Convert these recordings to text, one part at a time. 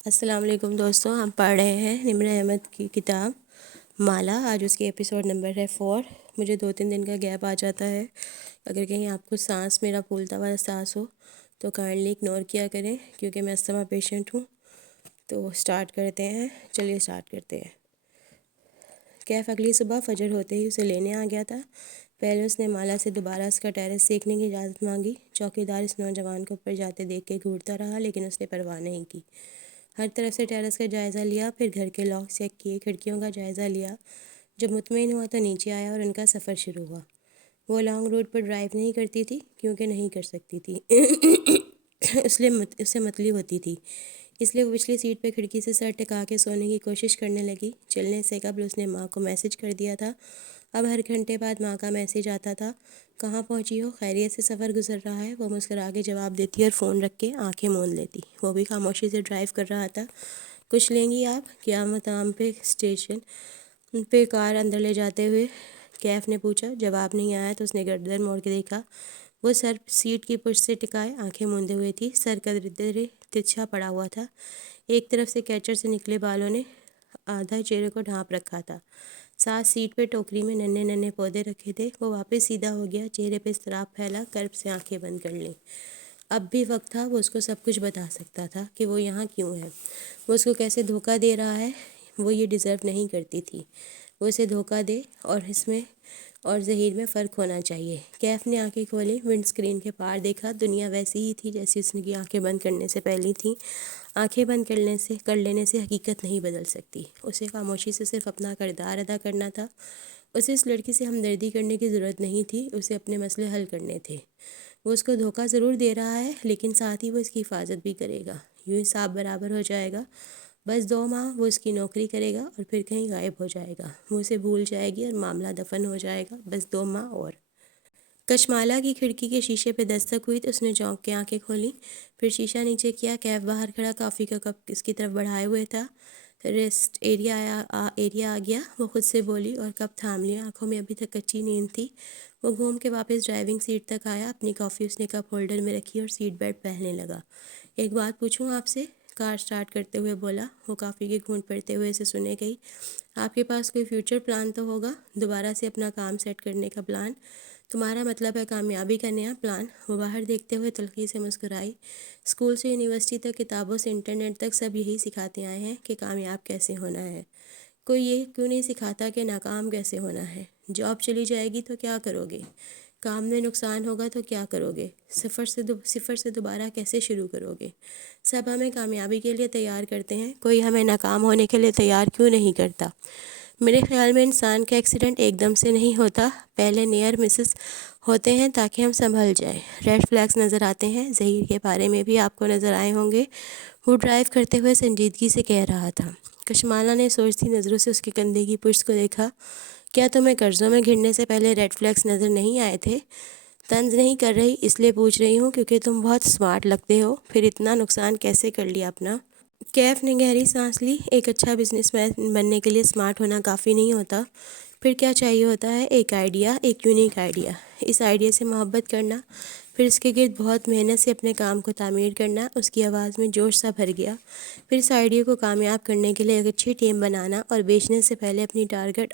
السلام علیکم دوستوں، ہم پڑھ رہے ہیں نمر احمد کی کتاب مالا۔ آج اس کی ایپیسوڈ نمبر ہے 4۔ مجھے 2-3 دن کا گیپ آ جاتا ہے۔ اگر کہیں آپ کو سانس میرا پھولتا ہوا احساس ہو تو کائنڈلی اگنور کیا کریں، کیونکہ میں استھما پیشنٹ ہوں۔ تو سٹارٹ کرتے ہیں، چلیے سٹارٹ کرتے ہیں۔ کیف اگلی صبح فجر ہوتے ہی اسے لینے آ گیا تھا۔ پہلے اس نے مالا سے دوبارہ اس کا ٹیرس دیکھنے کی اجازت مانگی۔ چوکیدار اس نوجوان کو اوپر جاتے دیکھ کے گھورتا رہا، لیکن اس نے پرواہ نہیں کی۔ ہر طرف سے ٹیرس کا جائزہ لیا، پھر گھر کے لاک چیک کیے، کھڑکیوں کا جائزہ لیا۔ جب مطمئن ہوا تو نیچے آیا اور ان کا سفر شروع ہوا۔ وہ لانگ روڈ پر ڈرائیو نہیں کرتی تھی کیونکہ نہیں کر سکتی تھی، اس سے متلی ہوتی تھی، اس لیے وہ پچھلی سیٹ پہ کھڑکی سے سر ٹکا کے سونے کی کوشش کرنے لگی۔ چلنے سے قبل اس نے ماں کو میسج کر دیا تھا۔ اب ہر گھنٹے بعد ماں کا میسج آتا تھا، کہاں پہنچی ہو، خیریت سے سفر گزر رہا ہے۔ وہ مسکرا کے جواب دیتی اور فون رکھ کے آنکھیں موند لیتی۔ وہ بھی خاموشی سے ڈرائیو کر رہا تھا۔ کچھ لیں گی آپ؟ کیا مقام پہ اسٹیشن پہ کار اندر لے جاتے ہوئے کیف نے پوچھا۔ جواب نہیں آیا تو اس نے گردن موڑ کے دیکھا۔ وہ سر سیٹ کی پشت سے ٹکائے آنکھیں موندے ہوئے تھی، سر کا ترچھا پڑا ہوا تھا، ایک طرف سے کیچر سے نکلے بالوں نے آدھا چہرے کو ڈھانپ رکھا تھا۔ ساتھ سیٹ پہ ٹوکری میں ننھے ننھے پودے رکھے تھے۔ وہ واپس سیدھا ہو گیا، چہرے پہ اضطراب پھیلا، کرب سے آنکھیں بند کر لیں۔ اب بھی وقت تھا، وہ اس کو سب کچھ بتا سکتا تھا کہ وہ یہاں کیوں ہے، وہ اس کو کیسے دھوکہ دے رہا ہے۔ وہ یہ ڈیزرو نہیں کرتی تھی وہ اسے دھوکہ دے، اور اس میں اور زہیر میں فرق ہونا چاہیے۔ کیف نے آنکھیں کھولیں، ونڈ اسکرین کے پار دیکھا۔ دنیا ویسی ہی تھی جیسی اس کی آنکھیں بند کرنے سے پہلی تھی۔ آنکھیں بند کر لینے سے حقیقت نہیں بدل سکتی۔ اسے خاموشی سے صرف اپنا کردار ادا کرنا تھا۔ اسے اس لڑکی سے ہمدردی کرنے کی ضرورت نہیں تھی، اسے اپنے مسئلے حل کرنے تھے۔ وہ اس کو دھوکہ ضرور دے رہا ہے، لیکن ساتھ ہی وہ اس کی حفاظت بھی کرے گا۔ یوں حساب برابر ہو جائے گا۔ بس 2 ماہ وہ اس کی نوکری کرے گا اور پھر کہیں غائب ہو جائے گا۔ وہ اسے بھول جائے گی اور معاملہ دفن ہو جائے گا۔ بس 2 ماہ اور۔ کشمالہ کی کھڑکی کے شیشے پہ دستک ہوئی تو اس نے چونک کے آنکھیں کھولیں، پھر شیشہ نیچے کیا۔ کیف باہر کھڑا کافی کا کپ اس کی طرف بڑھائے ہوئے تھا۔ ریسٹ ایریا آ گیا، وہ خود سے بولی اور کپ تھام لیا۔ آنکھوں میں ابھی تک کچی نیند تھی۔ وہ گھوم کے واپس ڈرائیونگ سیٹ تک آیا، اپنی کافی اس نے کپ ہولڈر میں رکھی اور سیٹ بیلٹ پہننے لگا۔ ایک بات پوچھوں آپ سے؟ کار سٹارٹ کرتے ہوئے بولا۔ وہ کافی کے گھونٹ پڑتے ہوئے اسے سنے گئی۔ آپ کے پاس کوئی فیوچر پلان تو ہوگا، دوبارہ سے اپنا کام سیٹ کرنے کا پلان؟ تمہارا مطلب ہے کامیابی کا نیا پلان؟ وہ باہر دیکھتے ہوئے تلخی سے مسکرائی۔ اسکول سے یونیورسٹی تک، کتابوں سے انٹرنیٹ تک، سب یہی سکھاتے آئے ہیں کہ کامیاب کیسے ہونا ہے۔ کوئی یہ کیوں نہیں سکھاتا کہ ناکام کیسے ہونا ہے؟ جاب چلی جائے گی تو کیا کرو گے؟ کام میں نقصان ہوگا تو کیا کرو گے؟ صفر سے دوبارہ کیسے شروع کرو گے؟ سب ہمیں کامیابی کے لیے تیار کرتے ہیں، کوئی ہمیں ناکام ہونے کے لیے تیار کیوں نہیں کرتا؟ میرے خیال میں انسان کا ایکسیڈنٹ ایک دم سے نہیں ہوتا، پہلے نیئر مسز ہوتے ہیں تاکہ ہم سنبھل جائیں۔ ریڈ فلیگز نظر آتے ہیں، زہیر کے بارے میں بھی آپ کو نظر آئے ہوں گے، وہ ڈرائیو کرتے ہوئے سنجیدگی سے کہہ رہا تھا۔ کشمالہ نے سوچتی نظروں سے اس کے کندھے کی پشت کو دیکھا۔ کیا تمہیں قرضوں میں گھرنے سے پہلے ریڈ فلیگز نظر نہیں آئے تھے؟ طنز نہیں کر رہی، اس لیے پوچھ رہی ہوں کیونکہ تم بہت سمارٹ لگتے ہو۔ پھر اتنا نقصان کیسے کر لیا اپنا؟ کیف نے گہری سانس لی۔ ایک اچھا بزنس مین بننے کے لیے سمارٹ ہونا کافی نہیں ہوتا۔ پھر کیا چاہیے ہوتا ہے؟ ایک آئیڈیا، ایک یونیک آئیڈیا۔ اس آئیڈیا سے محبت کرنا، پھر اس کے گرد بہت محنت سے اپنے کام کو تعمیر کرنا۔ اس کی آواز میں جوش سا بھر گیا۔ پھر اس آئیڈیا کو کامیاب کرنے کے لیے ایک اچھی ٹیم بنانا، اور بیچنے سے پہلے اپنی ٹارگٹ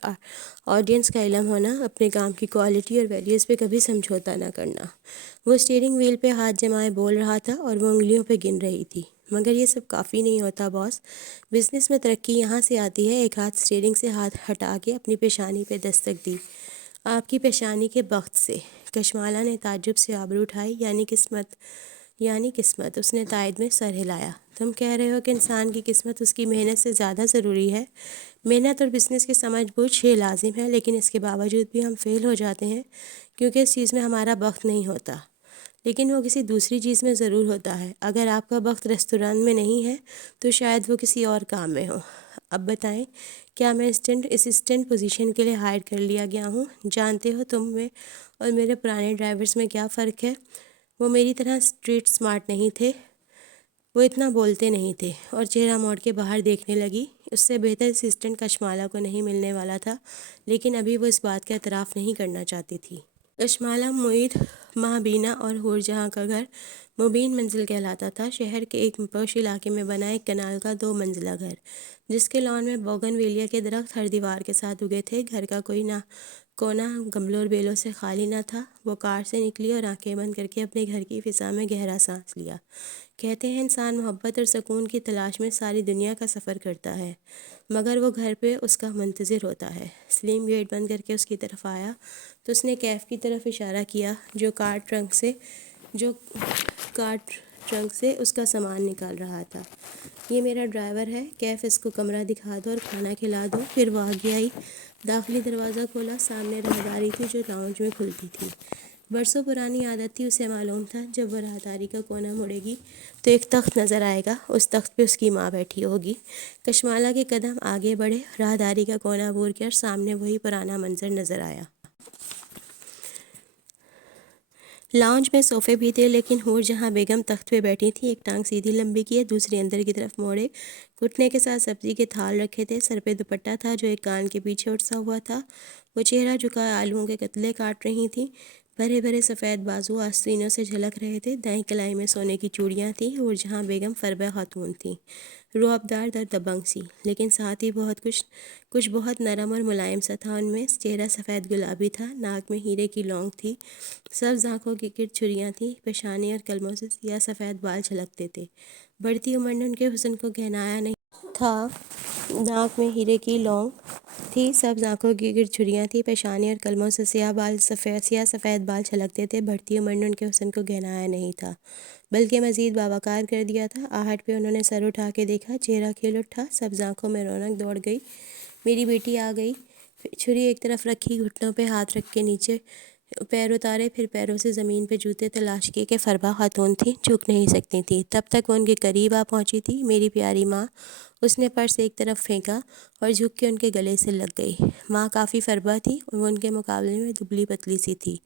آڈینس کا علم ہونا، اپنے کام کی کوالٹی اور ویلیوز پہ کبھی سمجھوتا نہ کرنا۔ وہ اسٹیئرنگ وہیل پہ ہاتھ جمائے بول رہا تھا اور وہ انگلیوں پہ گن رہی تھی۔ مگر یہ سب کافی نہیں ہوتا باس، بزنس میں ترقی یہاں سے آتی ہے۔ ایک ہاتھ اسٹیئرنگ سے ہاتھ ہٹا کے اپنی پیشانی پہ دستک دی۔ آپ کی پیشانی کے بخت سے؟ کشمالہ نے تعجب سے آبرو اٹھائی۔ یعنی قسمت، اس نے تائید میں سر ہلایا۔ تم کہہ رہے ہو کہ انسان کی قسمت اس کی محنت سے زیادہ ضروری ہے؟ محنت اور بزنس کی سمجھ بوجھ یہ لازم ہے، لیکن اس کے باوجود بھی ہم فیل ہو جاتے ہیں کیونکہ اس چیز میں ہمارا بخت نہیں ہوتا، لیکن وہ کسی دوسری چیز میں ضرور ہوتا ہے۔ اگر آپ کا بخت ریستوران میں نہیں ہے تو شاید وہ کسی اور کام میں ہو۔ اب بتائیں، کیا میں اسسٹنٹ پوزیشن کے لیے ہائر کر لیا گیا ہوں؟ جانتے ہو تم میں اور میرے پرانے ڈرائیورز میں کیا فرق ہے؟ وہ میری طرح اسٹریٹ سمارٹ نہیں تھے، وہ اتنا بولتے نہیں تھے، اور چہرہ موڑ کے باہر دیکھنے لگی۔ اس سے بہتر اسسٹنٹ کشمالہ کو نہیں ملنے والا تھا، لیکن ابھی وہ اس بات کا اعتراف نہیں کرنا چاہتی تھی۔ کشمالہ معید ماں بینا اور حور جہاں کا گھر مبین منزل کہلاتا تھا۔ شہر کے ایک پوش علاقے میں بنا ایک کنال کا 2 منزلہ گھر، جس کے لان میں بوگن ویلیا کے درخت ہر دیوار کے ساتھ اگے تھے۔ گھر کا کوئی نہ کونا گملوں اور بیلوں سے خالی نہ تھا۔ وہ کار سے نکلی اور آنکھیں بند کر کے اپنے گھر کی فضا میں گہرا سانس لیا۔ کہتے ہیں انسان محبت اور سکون کی تلاش میں ساری دنیا کا سفر کرتا ہے، مگر وہ گھر پہ اس کا منتظر ہوتا ہے۔ سلیم گیٹ بند کر کے اس کی طرف آیا تو اس نے کیف کی طرف اشارہ کیا جو کار ٹرنک سے اس کا سامان نکال رہا تھا۔ یہ میرا ڈرائیور ہے، کیف اس کو کمرہ دکھا دو اور کھانا کھلا دو۔ پھر وہ آگے آئی، داخلی دروازہ کھولا، سامنے راہداری تھی جو لاؤنج میں کھلتی تھی۔ برسوں پرانی عادت تھی، اسے معلوم تھا جب وہ راہداری کا کونا مڑے گی تو ایک تخت نظر آئے گا، اس تخت پہ اس کی ماں بیٹھی ہوگی۔ کشمالہ کے قدم آگے بڑھے، راہداری کا کونا عبور کیا اور سامنے وہی پرانا منظر نظر آیا۔ لاؤنج میں صوفے بھی تھے، لیکن حور جہاں بیگم تخت پہ بیٹھی تھی، ایک ٹانگ سیدھی لمبی کی ہے، دوسری اندر کی طرف موڑے، گھٹنے کے ساتھ سبزی کے تھال رکھے تھے، سر پہ دوپٹہ تھا جو ایک کان کے پیچھے اٹسا ہوا تھا۔ وہ چہرہ جھکائے آلوؤں کے قتلے کاٹ رہی تھیں، بھرے بھرے سفید بازو آستینوں سے جھلک رہے تھے۔ دائیں کلائی میں سونے کی چوڑیاں تھیں۔ حور جہاں بیگم فربہ خاتون تھیں، رعبدار در دبنگ سی، لیکن ساتھ ہی کچھ بہت نرم اور ملائم سا تھا ان میں۔ چہرہ سفید گلابی تھا، ناک میں ہیرے کی لونگ تھی، سبز آنکھوں کے گرد چھریاں تھیں، پیشانی اور کلموں سے سیاہ سفید بال جھلکتے تھے۔ بڑھتی عمر نے ان کے حسن کو گہنایا نہیں تھا۔ ناک میں ہیرے کی لونگ تھی، سبز آنکھوں کے گرد چھریاں تھیں، پیشانی اور کلموں سے سیاہ سفید بال جھلکتے تھے۔ بڑھتی عمر نے ان کے حسن کو گہنایا نہیں تھا، بلکہ مزید باوقار کر دیا تھا۔ آہٹ پہ انہوں نے سر اٹھا کے دیکھا، چہرہ کھل اٹھا، سبز آنکھوں میں رونق دوڑ گئی۔ میری بیٹی آ گئی۔ چھری ایک طرف رکھی، گھٹنوں پہ ہاتھ رکھ کے نیچے پیر اتارے، پھر پیروں سے زمین پہ جوتے تلاش کیے کہ فربہ خاتون تھیں، جھک نہیں سکتی تھیں۔ تب تک وہ ان کے قریب آ پہنچی تھی۔ میری پیاری ماں، اس نے پرس ایک طرف پھینکا اور جھک کے ان کے گلے سے لگ گئی۔ ماں کافی فربہ تھی، وہ ان کے مقابلے میں دبلی پتلی سی تھی۔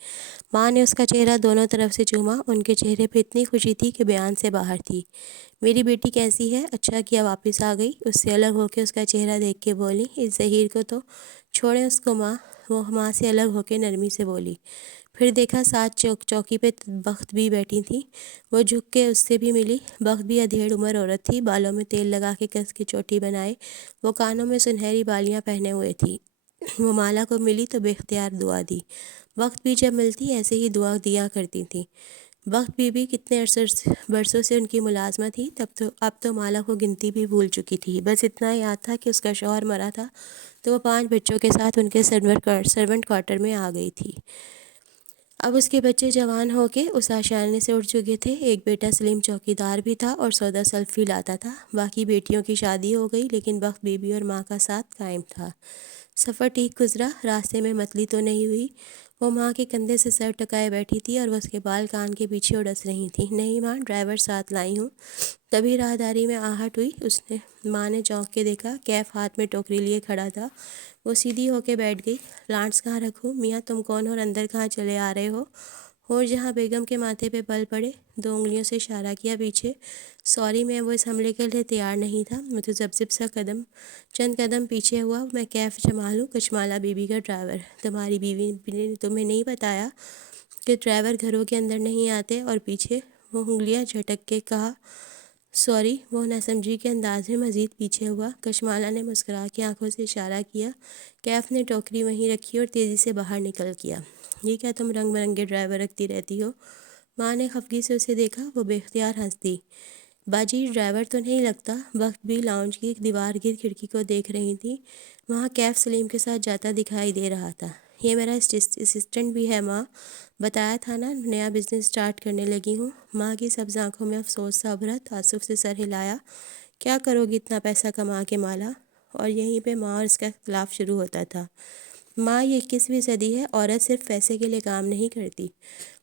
ماں نے اس کا چہرہ دونوں طرف سے چوما، ان کے چہرے پہ اتنی خوشی تھی کہ بیان سے باہر تھی۔ میری بیٹی کیسی ہے؟ اچھا کیا واپس آ گئی۔ اس سے الگ ہو کے اس کا چہرہ دیکھ کے بولی۔ اس زہیر کو تو چھوڑیں اس کو ماں، وہ ماں سے الگ ہو کے نرمی سے بولی۔ پھر دیکھا ساتھ چوکی پہ بخت بھی بیٹھی تھی، وہ جھک کے اس سے بھی ملی۔ بخت بھی ادھیڑ عمر عورت تھی، بالوں میں تیل لگا کے کس کی چوٹی بنائے، وہ کانوں میں سنہری بالیاں پہنے ہوئے تھی۔ وہ مالا کو ملی تو بے اختیار دعا دی۔ بخت بھی جب ملتی ایسے ہی دعا دیا کرتی تھی۔ بخت بی بی کتنے برسوں سے ان کی ملازمت تھی، اب تو مالا کو گنتی بھی بھول چکی تھی۔ بس اتنا یاد تھا کہ اس کا شوہر مرا تھا تو وہ 5 بچوں کے ساتھ ان کے سرونٹ کوارٹر میں آ گئی تھی۔ اب اس کے بچے جوان ہو کے اس آشیانے سے اٹھ چکے تھے۔ ایک بیٹا سلیم چوکیدار بھی تھا اور سودا سلفی لاتا تھا۔ باقی بیٹیوں کی شادی ہو گئی، لیکن بخت بی بی اور ماں کا ساتھ قائم تھا۔ سفر ٹھیک گزرا، راستے میں متلی تو نہیں ہوئی۔ وہ ماں کے کندھے سے سر ٹکائے بیٹھی تھی اور وہ اس کے بال کان کے پیچھے اڑس رہی تھیں۔ نہیں ماں، ڈرائیور ساتھ لائی ہوں۔ تبھی راہداری میں آہٹ ہوئی۔ ماں نے چونک کے دیکھا، کیف ہاتھ میں ٹوکری لیے کھڑا تھا۔ وہ سیدھی ہو کے بیٹھ گئی۔ لانٹس کہاں رکھوں؟ میاں تم کون ہو اور اندر کہاں چلے آ رہے ہو؟ حور جہاں بیگم کے ماتھے پہ بل پڑے، 2 انگلیوں سے اشارہ کیا پیچھے۔ سوری، میں وہ اس حملے کے لیے تیار نہیں تھا۔ متذبذب سا چند قدم پیچھے ہوا۔ میں کیف جمال ہوں، کشمالہ بی بی کا ڈرائیور۔ تمہاری بیوی نے تمہیں نہیں بتایا کہ ڈرائیور گھروں کے اندر نہیں آتے؟ اور پیچھے وہ انگلیاں جھٹک کے کہا۔ سوری، وہ ناسمجھی کے انداز میں مزید پیچھے ہوا۔ کشمالہ نے مسکرا کے آنکھوں سے اشارہ کیا۔ کیف نے ٹوکری وہیں رکھی اور تیزی سے باہر نکل گیا۔ یہ کیا تم رنگ برنگے ڈرائیور رکھتی رہتی ہو؟ ماں نے خفگی سے اسے دیکھا۔ وہ بے اختیار ہنس دی۔ باجی ڈرائیور تو نہیں لگتا۔ بخت بھی لاؤنج کی دیوار گیر کھڑکی کو دیکھ رہی تھی۔ وہاں کیف سلیم کے ساتھ جاتا دکھائی دے رہا تھا۔ یہ میرا اسسٹنٹ بھی ہے ماں، بتایا تھا نا، نیا بزنس سٹارٹ کرنے لگی ہوں۔ ماں کی سبز آنکھوں میں افسوس سا ابھرا، تعصب سے سر ہلایا۔ کیا کرو گی اتنا پیسہ کما کے مالا؟ اور یہیں پہ ماں اور اس کا اختلاف شروع ہوتا تھا۔ ماں، یہ 21ویں صدی ہے، عورت صرف پیسے کے لیے کام نہیں کرتی،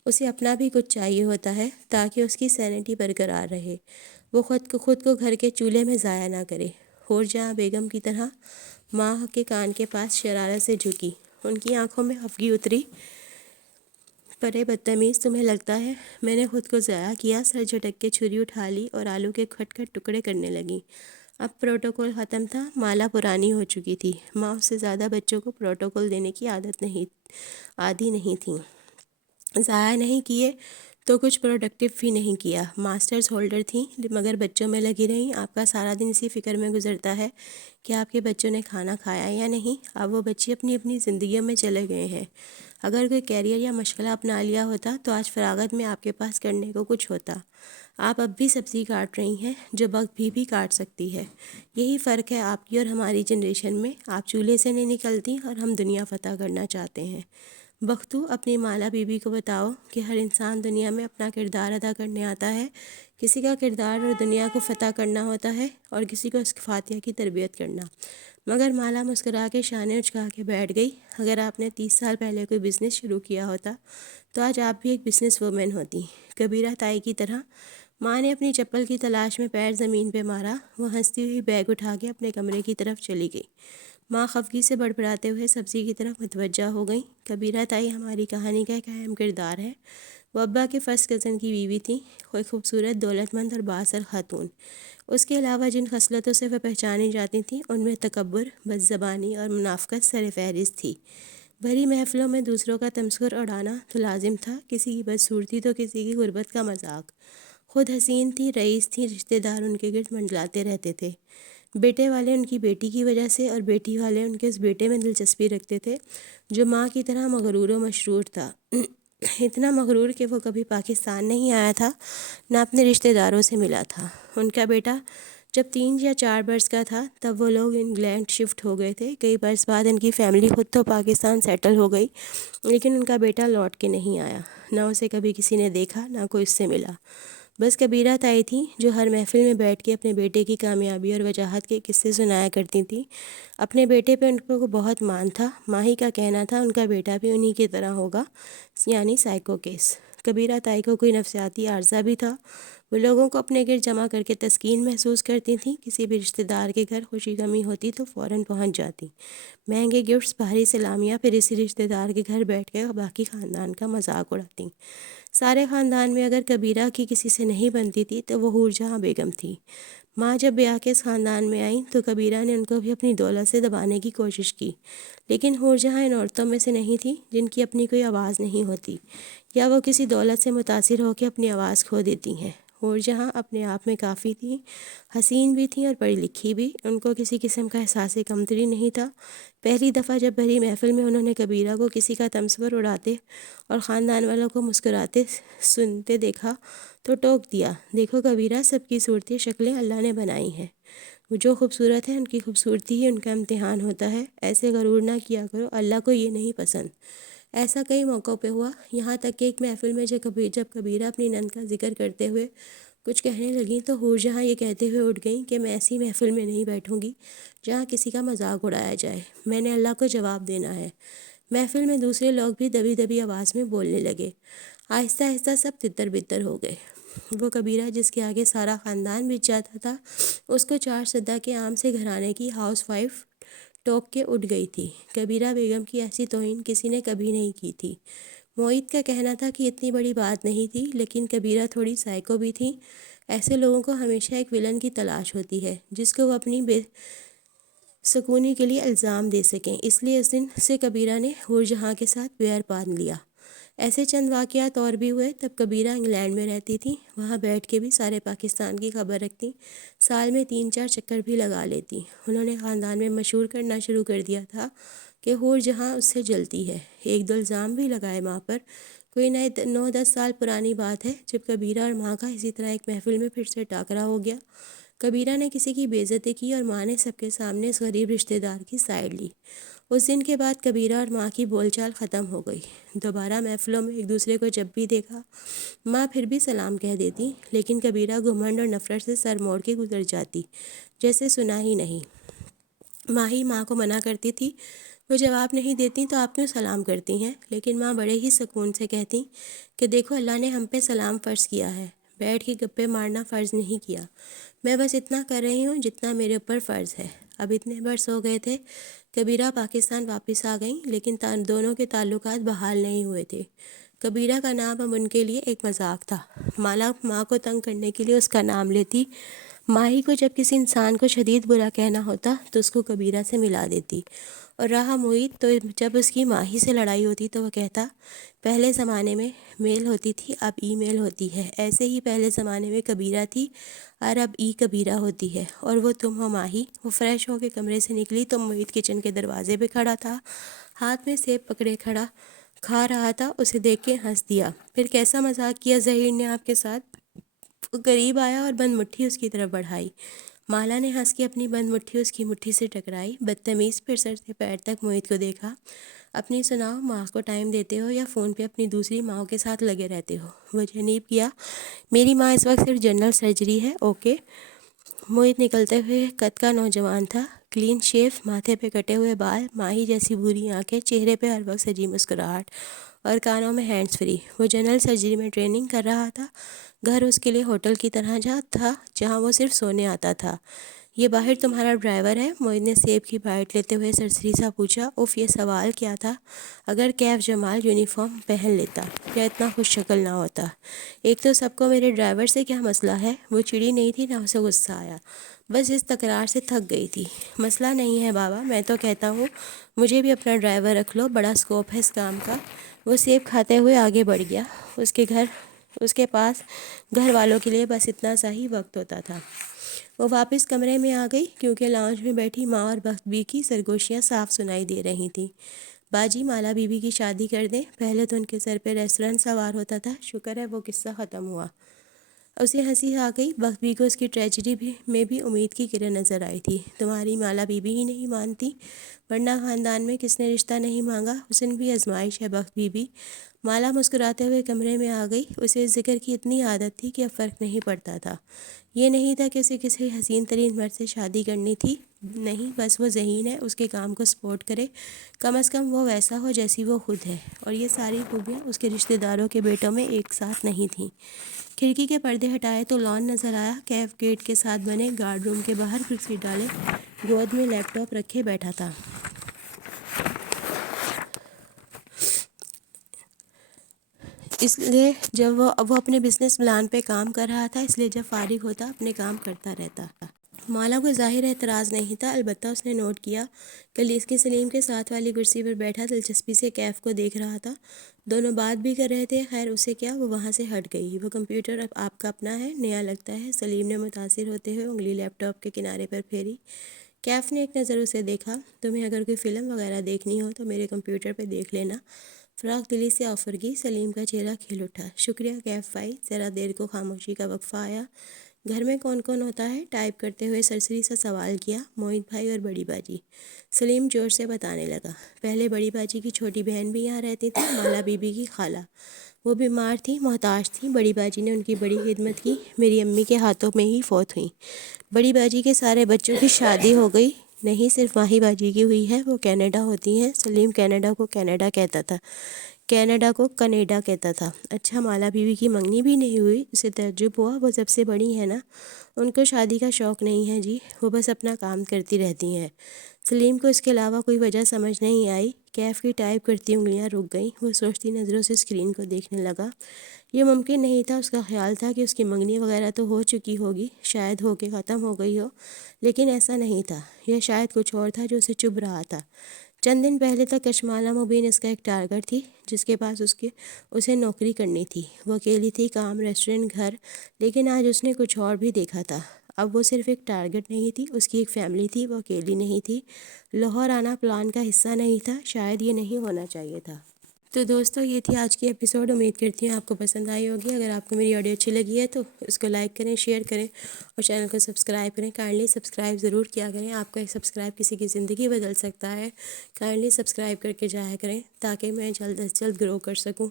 اسے اپنا بھی کچھ چاہیے ہوتا ہے تاکہ اس کی سینٹی برقرار رہے، وہ خود کو گھر کے چولہے میں ضائع نہ کرے۔ حور جہاں بیگم کی طرح ماں کے کان کے پاس شرارت سے جھکی، ان کی آنکھوں میں خفگی اتری۔ پرے بدتمیز، تمہیں لگتا ہے میں نے خود کو ضائع کیا؟ سر جھٹک کے چھری اٹھا لی اور آلو کے کھٹ کھٹ ٹکڑے کرنے لگی۔ اب پروٹوکول ختم تھا، مالا پرانی ہو چکی تھی، ماں اس سے زیادہ بچوں کو پروٹوکول دینے کی عادی نہیں تھیں۔ ضائع نہیں کیے تو کچھ پروڈکٹیو بھی نہیں کیا۔ ماسٹرز ہولڈر تھیں مگر بچوں میں لگی رہیں۔ آپ کا سارا دن اسی فکر میں گزرتا ہے کہ آپ کے بچوں نے کھانا کھایا یا نہیں۔ اب وہ بچے اپنی اپنی زندگیوں میں چلے گئے ہیں۔ اگر کوئی کیریئر یا مشغلہ اپنا لیا ہوتا تو آج فراغت میں آپ کے پاس کرنے کو کچھ ہوتا۔ آپ اب بھی سبزی کاٹ رہی ہیں جو وقت بھی کاٹ سکتی ہے۔ یہی فرق ہے آپ کی اور ہماری جنریشن میں۔ آپ چولہے سے نہیں نکلتی اور ہم دنیا فتح کرنا چاہتے ہیں۔ بختو، اپنی مالا بی بی کو بتاؤ کہ ہر انسان دنیا میں اپنا کردار ادا کرنے آتا ہے۔ کسی کا کردار اور دنیا کو فتح کرنا ہوتا ہے اور کسی کو اس فاتحہ کی تربیت کرنا۔ مگر مالا مسکرا کے شانے اچکا کے بیٹھ گئی۔ اگر آپ نے 30 سال پہلے کوئی بزنس شروع کیا ہوتا تو آج آپ بھی ایک بزنس وومن ہوتی، کبیرہ تائی کی طرح۔ ماں نے اپنی چپل کی تلاش میں پیر زمین پہ مارا۔ وہ ہنستی ہوئی بیگ اٹھا کے اپنے کمرے کی طرف چلی گئی۔ ماں خفگی سے بڑبڑاتے ہوئے سبزی کی طرف متوجہ ہو گئیں۔ کبیرہ تائی ہماری کہانی کا ایک اہم کردار ہے۔ وہ ابا کے فرسٹ کزن کی بیوی تھی، کوئی خوبصورت، دولت مند اور بااثر خاتون۔ اس کے علاوہ جن خصلتوں سے وہ پہچانی جاتی تھیں ان میں تکبر، بد زبانی اور منافقت سر فہرست تھی۔ بھری محفلوں میں دوسروں کا تمسخر اڑانا تو لازم تھا، کسی کی بدصورتی تو کسی کی غربت کا مذاق۔ خود حسین تھی، رئیس تھی، رشتہ دار ان کے گرد منڈلاتے رہتے تھے۔ بیٹے والے ان کی بیٹی کی وجہ سے اور بیٹی والے ان کے اس بیٹے میں دلچسپی رکھتے تھے جو ماں کی طرح مغرور و مشرور تھا۔ اتنا مغرور کہ وہ کبھی پاکستان نہیں آیا تھا، نہ اپنے رشتہ داروں سے ملا تھا۔ ان کا بیٹا جب 3 یا 4 برس کا تھا تب وہ لوگ انگلینڈ شفٹ ہو گئے تھے۔ کئی برس بعد ان کی فیملی خود تو پاکستان سیٹل ہو گئی، لیکن ان کا بیٹا لوٹ کے نہیں آیا۔ نہ اسے کبھی کسی نے دیکھا، نہ کوئی اس سے ملا۔ بس کبیرہ تائی تھیں جو ہر محفل میں بیٹھ کے اپنے بیٹے کی کامیابی اور وجاہت کے قصے سنایا کرتی تھیں۔ اپنے بیٹے پہ ان کو بہت مان تھا۔ ماہی کا کہنا تھا ان کا بیٹا بھی انہی کی طرح ہوگا، یعنی سائیکو کیس۔ کبیرہ تائی کو کوئی نفسیاتی عارضہ بھی تھا۔ وہ لوگوں کو اپنے گرد جمع کر کے تسکین محسوس کرتی تھیں۔ کسی بھی رشتہ دار کے گھر خوشی غمی ہوتی تو فوراً پہنچ جاتی۔ مہنگے گفٹس، بھاری سلامیاں، پھر اسی رشتہ دار کے گھر بیٹھ کے باقی خاندان کا مذاق اڑاتی۔ سارے خاندان میں اگر کبیرہ کی کسی سے نہیں بنتی تھی تو وہ حور جہاں بیگم تھی۔ ماں جب بیاہ کے اس خاندان میں آئیں تو کبیرہ نے ان کو بھی اپنی دولت سے دبانے کی کوشش کی، لیکن حور جہاں ان عورتوں میں سے نہیں تھی جن کی اپنی کوئی آواز نہیں ہوتی، یا وہ کسی دولت سے متاثر ہو کے اپنی آواز کھو دیتی ہیں۔ حور جہاں اپنے آپ میں کافی تھیں، حسین بھی تھیں اور پڑھی لکھی بھی۔ ان کو کسی قسم کا احساس کمتری نہیں تھا۔ پہلی دفعہ جب بھری محفل میں انہوں نے کبیرہ کو کسی کا تمسخر اڑاتے اور خاندان والوں کو مسکراتے سنتے دیکھا تو ٹوک دیا، دیکھو کبیرہ، سب کی صورتیں شکلیں اللہ نے بنائی ہیں، وہ جو خوبصورت ہیں ان کی خوبصورتی ہی ان کا امتحان ہوتا ہے، ایسے غرور نہ کیا کرو، اللہ کو یہ نہیں پسند۔ ایسا کئی موقعوں پہ ہوا، یہاں تک کہ ایک محفل میں جب کبیرہ اپنی نند کا ذکر کرتے ہوئے کچھ کہنے لگیں تو حور جہاں یہ کہتے ہوئے اٹھ گئیں کہ میں ایسی محفل میں نہیں بیٹھوں گی جہاں کسی کا مذاق اڑایا جائے، میں نے اللہ کو جواب دینا ہے۔ محفل میں دوسرے لوگ بھی دبی دبی آواز میں بولنے لگے۔ آہستہ آہستہ سب تتر بتر ہو گئے۔ وہ کبیرہ جس کے آگے سارا خاندان بچ جاتا تھا، اس کو 4 سدہ کے عام سے گھرانے کی ہاؤس وائف ٹوک کے اٹھ گئی تھی۔ کبیرہ بیگم کی ایسی توہین کسی نے کبھی نہیں کی تھی۔ معید کا کہنا تھا کہ اتنی بڑی بات نہیں تھی، لیکن کبیرہ تھوڑی سائیکو بھی تھی۔ ایسے لوگوں کو ہمیشہ ایک ولن کی تلاش ہوتی ہے جس کو وہ اپنی بے سکونی کے لیے الزام دے سکیں، اس لیے اس دن سے کبیرہ نے حور جہاں کے ساتھ بیعر باندھ لیا۔ ایسے چند واقعات اور بھی ہوئے۔ تب کبیرہ انگلینڈ میں رہتی تھی، وہاں بیٹھ کے بھی سارے پاکستان کی خبر رکھتی، سال میں 3-4 چکر بھی لگا لیتی۔ انہوں نے خاندان میں مشہور کرنا شروع کر دیا تھا کہ حور جہاں اس سے جلتی ہے۔ ایک دو الزام بھی لگائے ماں پر۔ کوئی 9-10 سال پرانی بات ہے جب کبیرہ اور ماں کا اسی طرح ایک محفل میں پھر سے ٹاکرا ہو گیا۔ کبیرہ نے کسی کی بے عزتی کی اور ماں نے سب کے سامنے اس غریب رشتہ دار کی سائڈ لی۔ اس دن کے بعد کبیرہ اور ماں کی بول چال ختم ہو گئی۔ دوبارہ محفلوں میں ایک دوسرے کو جب بھی دیکھا، ماں پھر بھی سلام کہہ دیتی، لیکن کبیرہ گھمنڈ اور نفرت سے سر موڑ کے گزر جاتی، جیسے سنا ہی نہیں۔ ماں کو منع کرتی تھی، وہ جواب نہیں دیتی تو آپ کیوں سلام کرتی ہیں؟ لیکن ماں بڑے ہی سکون سے کہتی کہ دیکھو اللہ نے ہم پہ سلام فرض کیا ہے، بیٹھ کے گپے مارنا فرض نہیں کیا، میں بس اتنا کر رہی ہوں جتنا میرے اوپر فرض ہے۔ اب اتنے برس ہو گئے تھے، کبیرہ پاکستان واپس آ گئیں، لیکن دونوں کے تعلقات بحال نہیں ہوئے تھے۔ کبیرہ کا نام اب ان کے لیے ایک مذاق تھا۔ مالا ماں کو تنگ کرنے کے لیے اس کا نام لیتی، ماہی کو جب کسی انسان کو شدید برا کہنا ہوتا تو اس کو کبیرہ سے ملا دیتی، اور رہا محیط تو جب اس کی ماہی سے لڑائی ہوتی تو وہ کہتا پہلے زمانے میں میل ہوتی تھی اب ای میل ہوتی ہے، ایسے ہی پہلے زمانے میں کبیرہ تھی اور اب ای کبیرہ ہوتی ہے، اور وہ تم ہو ماہی۔ وہ فریش ہو کے کمرے سے نکلی تو محیط کچن کے دروازے پہ کھڑا تھا، ہاتھ میں سیب پکڑے کھڑا کھا رہا تھا۔ اسے دیکھ کے ہنس دیا۔ پھر کیسا مذاق کیا ظہیر نے آپ کے ساتھ؟ وہ قریب آیا اور بند مٹھی اس کی طرف بڑھائی۔ مالا نے ہنس کے اپنی بند مٹھی اس کی مٹھی سے ٹکرائی۔ بدتمیز، پھر سر سے پیر تک محیط کو دیکھا۔ اپنی سناؤ، ماں کو ٹائم دیتے ہو یا فون پہ اپنی دوسری ماں کے ساتھ لگے رہتے ہو؟ وہ جنیب کیا، میری ماں اس وقت صرف جنرل سرجری ہے، اوکے۔ محیط نکلتے ہوئے قد کا نوجوان تھا، کلین شیو، ماتھے پہ کٹے ہوئے بال، ماہی جیسی بھوری آنکھیں، چہرے پہ ہر وقت سجی مسکراہٹ اور کانوں میں ہینڈز فری۔ وہ جنرل سرجری میں ٹریننگ کر رہا تھا۔ گھر اس کے لیے ہوٹل کی طرح تھا جہاں وہ صرف سونے آتا تھا۔ یہ باہر تمہارا ڈرائیور ہے؟ محیط نے سیب کی بائٹ لیتے ہوئے سرسری سا پوچھا۔ اف، یہ سوال کیا تھا؟ اگر کیف جمال یونیفارم پہن لیتا یا اتنا خوش شکل نہ ہوتا۔ ایک تو سب کو میرے ڈرائیور سے کیا مسئلہ ہے؟ وہ چڑی نہیں تھی، نہ اسے غصہ آیا، بس اس تکرار سے تھک گئی تھی۔ مسئلہ نہیں ہے بابا، میں تو کہتا ہوں مجھے بھی اپنا ڈرائیور رکھ لو، بڑا اسکوپ ہے اس کام کا۔ وہ سیب کھاتے ہوئے آگے بڑھ گیا۔ اس کے پاس گھر والوں کے لیے بس اتنا سا ہی وقت ہوتا تھا۔ وہ واپس کمرے میں آ گئی کیونکہ لاؤنج میں بیٹھی ماں اور بخت بی کی سرگوشیاں صاف سنائی دے رہی تھیں۔ باجی، مالا بی بی کی شادی کر دیں، پہلے تو ان کے سر پہ ریسٹورنٹ سوار ہوتا تھا، شکر ہے وہ قصہ ختم ہوا۔ اسے ہنسی آ گئی۔ بخت بی کو اس کی ٹریجڈی میں بھی امید کی کرن نظر آئی تھی۔ تمہاری مالا بی بی ہی نہیں مانتی، ورنہ خاندان میں کس نے رشتہ نہیں مانگا؟ حسن بھی آزمائش ہے بخت بی بی۔ مالا مسکراتے ہوئے کمرے میں آ گئی۔ اسے اس ذکر کی اتنی عادت تھی کہ اب فرق نہیں پڑتا تھا۔ یہ نہیں تھا کہ اسے کسی حسین ترین مرد سے شادی کرنی تھی، نہیں، بس وہ ذہین ہے، اس کے کام کو سپورٹ کرے، کم از کم وہ ویسا ہو جیسی وہ خود ہے، اور یہ ساری خوبیاں اس کے رشتہ داروں کے بیٹوں میں ایک ساتھ نہیں تھیں۔ کھڑکی کے پردے ہٹائے تو لان نظر آیا۔ کیف گیٹ کے ساتھ بنے گارڈ روم کے باہر کرسی ڈالے گود میں لیپ ٹاپ رکھے بیٹھا تھا۔ اس لیے جب وہ اپنے بزنس پلان پہ کام کر رہا تھا، اس لیے جب فارغ ہوتا اپنے کام کرتا رہتا۔ مالا کو ظاہر اعتراض نہیں تھا، البتہ اس نے نوٹ کیا کلیس کے سلیم کے ساتھ والی کرسی پر بیٹھا دلچسپی سے کیف کو دیکھ رہا تھا۔ دونوں بات بھی کر رہے تھے۔ خیر اسے کیا، وہ وہاں سے ہٹ گئی۔ وہ کمپیوٹر اب آپ کا اپنا ہے، نیا لگتا ہے؟ سلیم نے متاثر ہوتے ہوئے انگلی لیپ ٹاپ کے کنارے پر پھیری۔ کیف نے ایک نظر اسے دیکھا۔ تمہیں اگر کوئی فلم وغیرہ دیکھنی ہو تو میرے کمپیوٹر پہ دیکھ لینا، فراق دلی سے آفر کی۔ سلیم کا چہرہ کھل اٹھا۔ شکریہ کیف بھائی۔ ذرا دیر کو خاموشی کا وقفہ آیا۔ گھر میں کون کون ہوتا ہے؟ ٹائپ کرتے ہوئے سرسری سا سوال کیا۔ محیط بھائی اور بڑی باجی، سلیم جوش سے بتانے لگا۔ پہلے بڑی باجی کی چھوٹی بہن بھی یہاں رہتی تھی، مالا بی بی کی خالہ۔ وہ بیمار تھی، محتاج تھی، بڑی باجی نے ان کی بڑی خدمت کی، میری امی کے ہاتھوں میں ہی فوت ہوئیں۔ بڑی باجی کے سارے بچوں کی شادی ہو گئی، نہیں صرف ماہی باجی کی ہوئی ہے، وہ کینیڈا ہوتی ہیں۔ سلیم کینیڈا کو کینیڈا کہتا تھا، کینیڈا کو کنیڈا کہتا تھا۔ اچھا، مالا بیوی کی منگنی بھی نہیں ہوئی؟ اسے تعجب ہوا۔ وہ سب سے بڑی ہیں نا، ان کو شادی کا شوق نہیں ہے جی، وہ بس اپنا کام کرتی رہتی ہیں۔ سلیم کو اس کے علاوہ کوئی وجہ سمجھ نہیں آئی۔ کیف کی ٹائپ کرتی انگلیاں رک گئیں۔ وہ سوچتی نظروں سے اسکرین کو دیکھنے لگا۔ یہ ممکن نہیں تھا، اس کا خیال تھا کہ اس کی منگنی وغیرہ تو ہو چکی ہوگی، شاید ہو کے ختم ہو گئی ہو، لیکن ایسا نہیں تھا۔ یہ شاید کچھ اور تھا جو اسے چبھ رہا تھا۔ چند دن پہلے تک کشمالہ مبین اس کا ایک ٹارگٹ تھی جس کے پاس اسے نوکری کرنی تھی۔ وہ اکیلی تھی، کام، ریسٹورنٹ، گھر، لیکن آج اس نے کچھ اور بھی دیکھا تھا۔ اب وہ صرف ایک ٹارگٹ نہیں تھی، اس کی ایک فیملی تھی، وہ اکیلی نہیں تھی۔ لاہور آنا پلان کا حصہ نہیں تھا، شاید یہ نہیں ہونا چاہیے تھا۔ تو دوستو، یہ تھی آج کی ایپیسوڈ۔ امید کرتی ہوں آپ کو پسند آئی ہوگی۔ اگر آپ کو میری آڈیو اچھی لگی ہے تو اس کو لائک کریں، شیئر کریں اور چینل کو سبسکرائب کریں۔ کائنڈلی سبسکرائب ضرور کیا کریں، آپ کا ایک سبسکرائب کسی کی زندگی بدل سکتا ہے۔ کائنڈلی سبسکرائب کر کے جایا کریں تاکہ میں جلد از جلد گرو کر سکوں،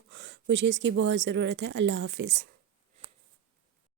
مجھے اس کی بہت ضرورت ہے۔ اللہ حافظ۔